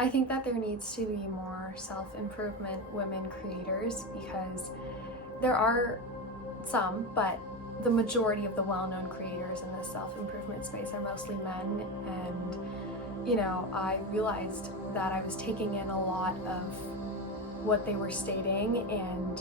I think that there needs to be more self-improvement women creators, because there are some, but the majority of the well-known creators in the self-improvement space are mostly men. And I realized that I was taking in a lot of what they were stating, and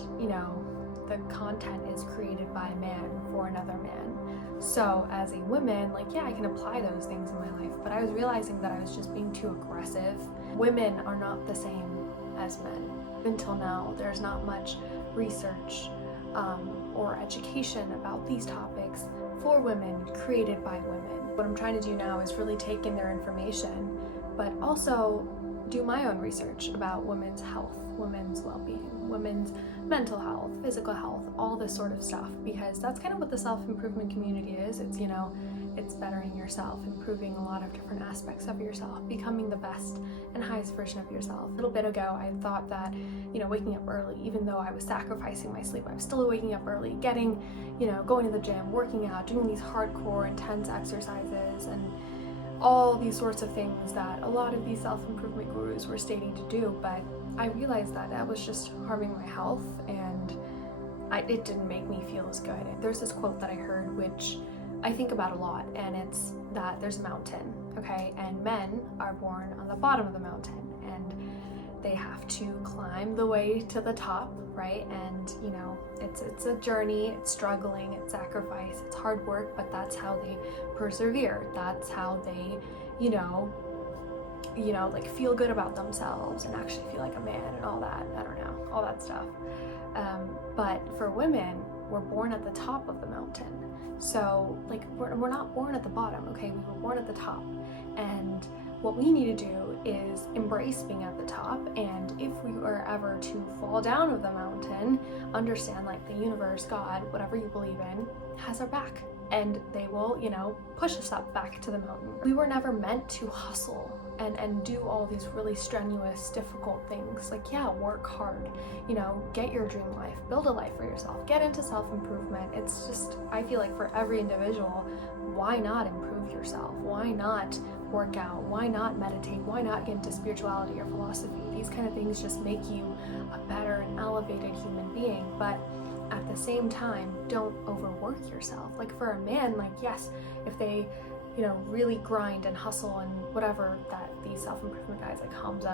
the content is created by a man for another man. So as a woman, I can apply those things in my life, but I was realizing that I was just being too aggressive. Women are not the same as men. Until now, there's not much research or education about these topics for women, created by women. What I'm trying to do now is really take in their information, but also do my own research about women's health, women's well-being, women's mental health, physical health, all this sort of stuff, because that's kind of what the self-improvement community is. It's, it's bettering yourself, improving a lot of different aspects of yourself, becoming the best and highest version of yourself. A little bit ago, I thought that, waking up early, even though I was sacrificing my sleep, I was still waking up early, getting, going to the gym, working out, doing these hardcore, intense exercises, and all these sorts of things that a lot of these self-improvement gurus were stating to do. But I realized that that was just harming my health, and it didn't make me feel as good. There's this quote that I heard, which I think about a lot, and it's that there's a mountain, okay? And men are born on the bottom of the mountain, and they have to climb the way to the top, right? And it's a journey, it's struggling, it's sacrifice, it's hard work, but that's how they persevere. That's how they, feel good about themselves and actually feel like a man and all that. I don't know, all that stuff. But for women, we're born at the top of the mountain. So we're not born at the bottom, okay? We were born at the top. And what we need to do is embrace being at the top. And if we were ever to fall down of the mountain, understand the universe, God, whatever you believe in, has our back. And they will, push us up back to the mountain. We were never meant to hustle and do all these really strenuous, difficult things. Work hard, get your dream life, build a life for yourself, get into self-improvement. It's just, I feel like for every individual, why not improve yourself? Why not work out? Why not meditate? Why not get into spirituality or philosophy? These kind of things just make you a better and elevated human being. But at the same time, don't overwork yourself. For a man, yes, if they, really grind and hustle and whatever that these self-improvement guys like Hamza,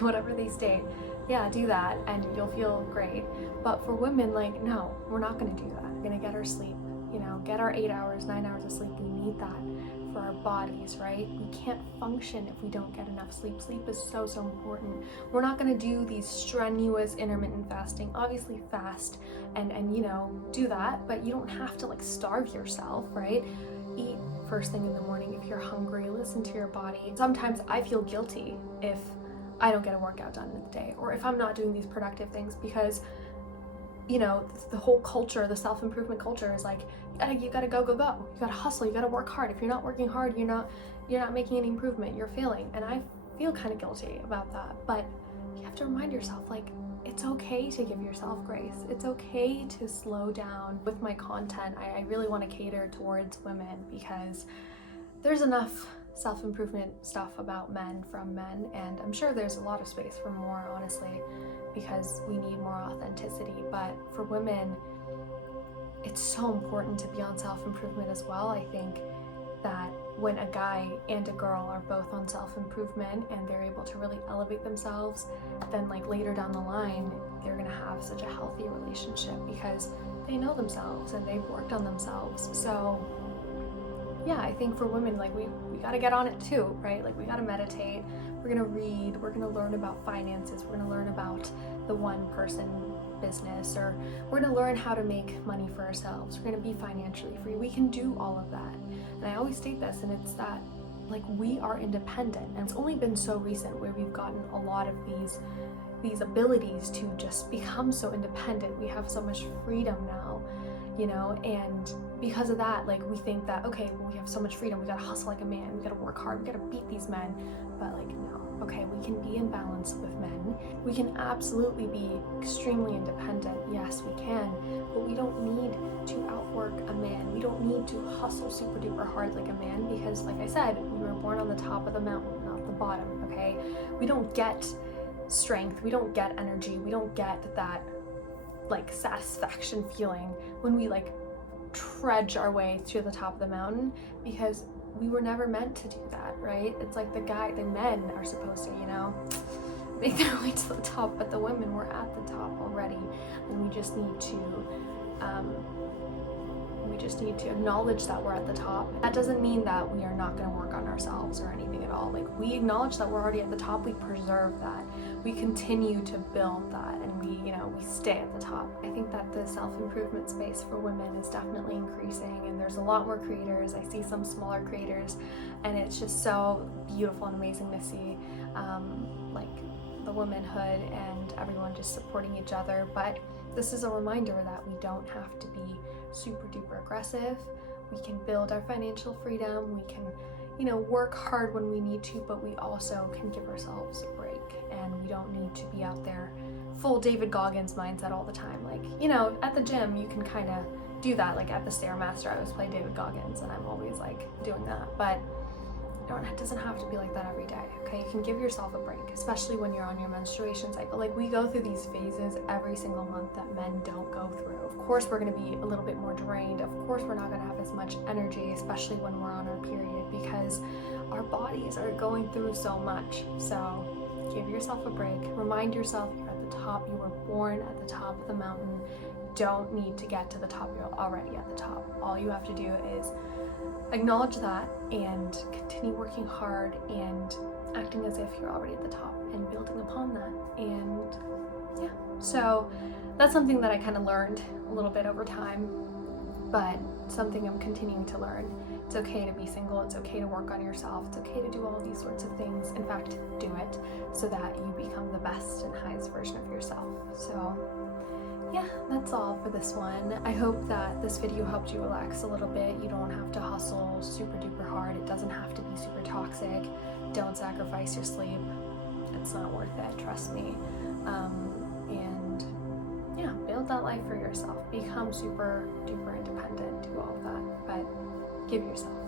whatever they state, yeah, do that and you'll feel great. But for women, no, we're not gonna do that. We're gonna get our sleep, get our 8 hours, 9 hours of sleep. We need that for our bodies, right? We can't function if we don't get enough sleep. Sleep is so important. We're not gonna do these strenuous intermittent fasting. Obviously fast and do that, but you don't have to starve yourself, right? Eat first thing in the morning if you're hungry. Listen to your body. Sometimes I feel guilty if I don't get a workout done in the day, or if I'm not doing these productive things, because the whole culture, the self-improvement culture is you gotta go. You gotta hustle, you gotta work hard. If you're not working hard, you're not making any improvement, you're failing. And I feel kind of guilty about that. But you have to remind yourself, it's okay to give yourself grace. It's okay to slow down. With my content, I really want to cater towards women, because there's enough self-improvement stuff about men from men, and I'm sure there's a lot of space for more, honestly, because we need more authenticity. But for women, it's so important to be on self-improvement as well. I think that when a guy and a girl are both on self-improvement and they're able to really elevate themselves, then later down the line, they're gonna have such a healthy relationship, because they know themselves and they've worked on themselves. So yeah, I think for women, we gotta get on it too, right? We gotta meditate, we're gonna read, we're gonna learn about finances, we're gonna learn about the one person business, or we're gonna learn how to make money for ourselves. We're gonna be financially free. We can do all of that. And I always state this, and it's that we are independent, and it's only been so recent where we've gotten a lot of these abilities to just become so independent. We have so much freedom now, and because of that, we think that, okay, well, we have so much freedom, we gotta hustle like a man, we gotta work hard, we gotta beat these men. But no, okay, we can be in balance with men. We can absolutely be extremely independent. Yes, we can, but we don't need to outwork a man. We don't need to hustle super duper hard like a man, because like I said, we were born on the top of the mountain, not the bottom. okay? We don't get strength, we don't get energy, we don't get that like satisfaction feeling when we like trudge our way to the top of the mountain, because we were never meant to do that, right? It's like the men are supposed to, you know, make their way to the top, but the women were at the top already, and we just need to acknowledge that we're at the top. That doesn't mean that we are not going to work on ourselves or anything at all. Like, we acknowledge that we're already at the top, we preserve that, we continue to build that, and we stay at the top. I think that the self-improvement space for women is definitely increasing, and there's a lot more creators. I see some smaller creators, and it's just so beautiful and amazing to see like the womanhood and everyone just supporting each other. But this is a reminder that we don't have to be super duper aggressive. We can build our financial freedom, we can, you know, work hard when we need to, but we also can give ourselves a break, and we don't need to be out there full David Goggins mindset all the time. Like, you know, at the gym you can kind of do that, like at the Stairmaster I always play David Goggins and I'm always like doing that, but it doesn't have to be like that every day, okay? You can give yourself a break, especially when you're on your menstruation cycle. Like, we go through these phases every single month that men don't go through. Of course we're going to be a little bit more drained. Of course we're not going to have as much energy, especially when we're on our period, because our bodies are going through so much. So give yourself a break. Remind yourself you're at the top. You were born at the top of the mountain. You don't need to get to the top. You're already at the top. All you have to do is acknowledge that and continue working hard and acting as if you're already at the top and building upon that. And yeah, so that's something that I kind of learned a little bit over time, but something I'm continuing to learn. It's okay to be single, it's okay to work on yourself, it's okay to do all these sorts of things. In fact, do it so that you become the best and highest version of yourself. So yeah, that's all for this one. I hope that this video helped you relax a little bit. You don't have to hustle super duper hard. It doesn't have to be super toxic. Don't sacrifice your sleep. It's not worth it, trust me. And yeah, build that life for yourself. Become super duper independent, do all of that, but give yourself